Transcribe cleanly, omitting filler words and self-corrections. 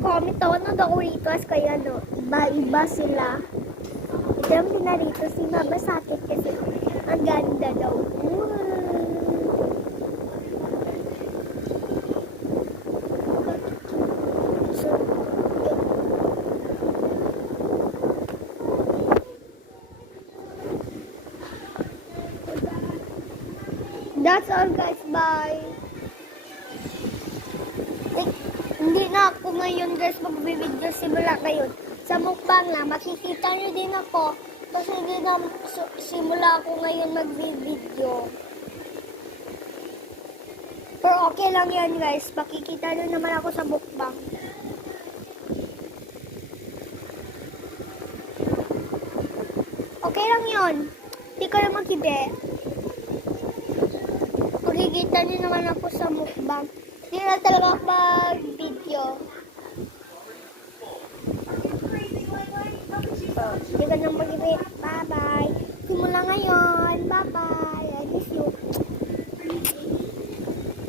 mag-comment ako ng Doritos kaya no, iba-iba sila. Ito yung pinarito si Mama sa akin kasi ang ganda daw. So, that's all guys, bye! Hindi na ako ngayon guys magbibideo simula ngayon. Sa mukbang lang, makikita nyo din ako kasi hindi na simula ako ngayon magbibideo. Pero okay lang yan guys, makikita nyo naman ako sa mukbang. Okay lang yun, hindi ko naman hindi. Makikita nyo naman ako sa mukbang. Hindi na talaga mag-video. So, hindi ka nang mag-ibig.